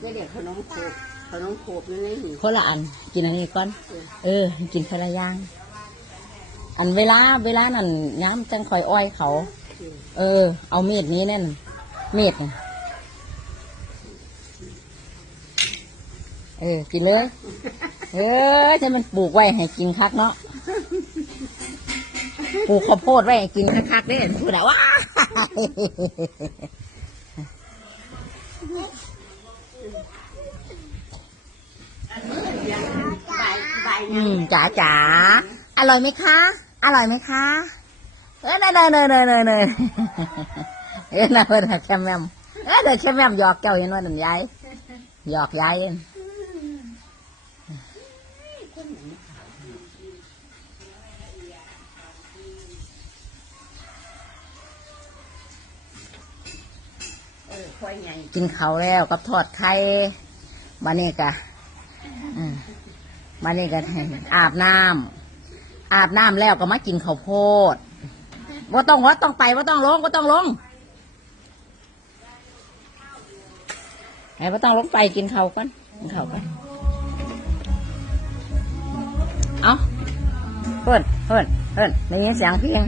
ไม่เด็กขนมโขบขนมโขบนี่ไงหนิคนละอัน กินอันนี้ก่อน เออ กินคนละอย่าง อันเวลา เวลานั่นย้ำจังคอยอ้อยเขา เออ เอามีดนี้แน่นมีดน่ะเออ กินเลย เออถ้ามันปลูกไว้ให้กินคักเนาะปลูกข้าวโพดไว้ให้กินคักๆเด้พูดอะว่าใบใบ อืมจ๋าจ๋าอร่อยไหมคะ อร่อยไหมคะเออเนยเนยเนยเนยเนยเนยเอ้ยนะเพื่อนแคมแมมเอ้ยเดี๋ยวแคมแมมหยอกเจ้าเห็นว่าหนึ่งยายหยอกยายเอง ค่อยใหญ่กินเขาวแล้วกับทอดไข่มานี่กะอืมมานี่กะอาบน้ำอาบน้ำแล้วก็มากินข้าวโพดว่าต้องว่าต้องไปว่าต้องลงว่าต้องลงไอ้ว่าต้องลงไปกินข้าวกันกินข้าวกันเอาเพิ่นเพิ่นเพิ่นได้ยินเสียงเพลง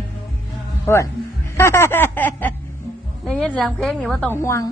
เพิ่น ได้ยินเสียงเพลงนี่ว่าต้องห่วง